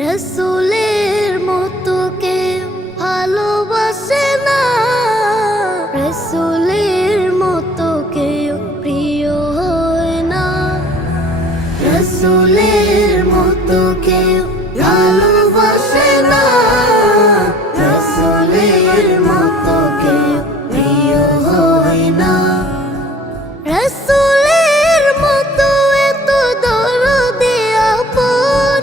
রসুলের মতো কেউ ভালোবাসে না, রসুলের মতো কেউ প্রিয় হয় না, রসুলের মতো কেউ ভালোবাসে না, রসুলের মতো কেউ প্রিয় হয় না। রসুলের মতো এত দরদি আপন,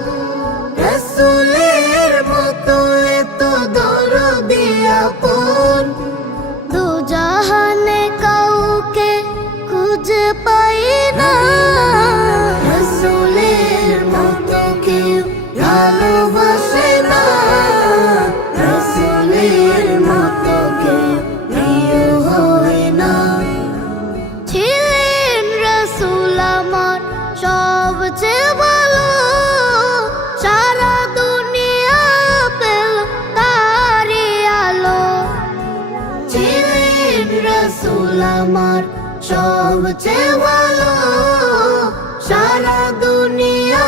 রসুলের মতো এত দরদি আপন, দু জাহানে কাউকে খুঁজে পাই না। রসুলের মতো কেউ ভালোবাসে না, রসুলের মতো কেউ প্রিয় হয় না। ছিলেন রসুল আমার সবচেয়ে ভালো, সারা দুনিয়া পেল তারি আলো। ছিলেন রসুল আমার সবচেয়ে ভালো, সারা দুনিয়া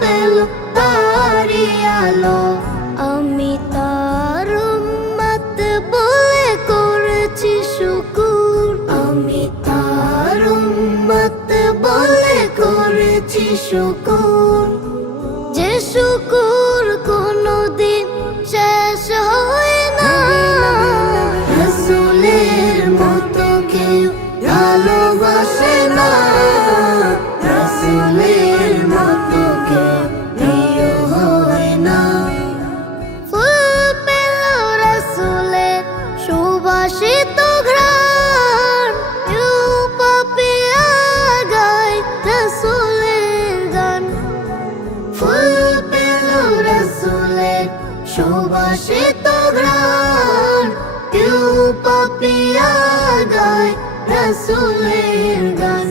পেল তারি আলো। আমি তার উম্মত বলে করেছি শুকুর, আমি তার উম্মত বলে করেছি শুকুর, যে শুকুর কোনদিন শেষ হয় না। রসুলের মতো কেউ ভালোবাসে না, রসুলের মতো কেউ প্রিয় হয় না। ফুল পেল রসুলের সুবাসিত ঘ্রাণ, পাপিয়া গায় রসুলের গান। ফুল পেল রসুলের সুবাসিত ঘ্রাণ, পাপিয়া গায় রসুলের গান।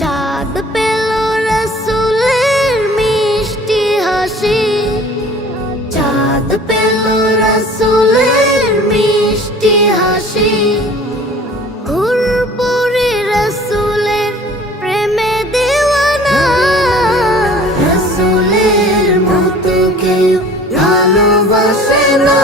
চাঁদ পেল রসুলের মিষ্টি হাসি, চাঁদ পেল রসুলের মিষ্টি হাসি। হুরপুরি রসুলের প্রেমে দেওয়ানা, রসুলের মতো কেউ ভালোবাসে না।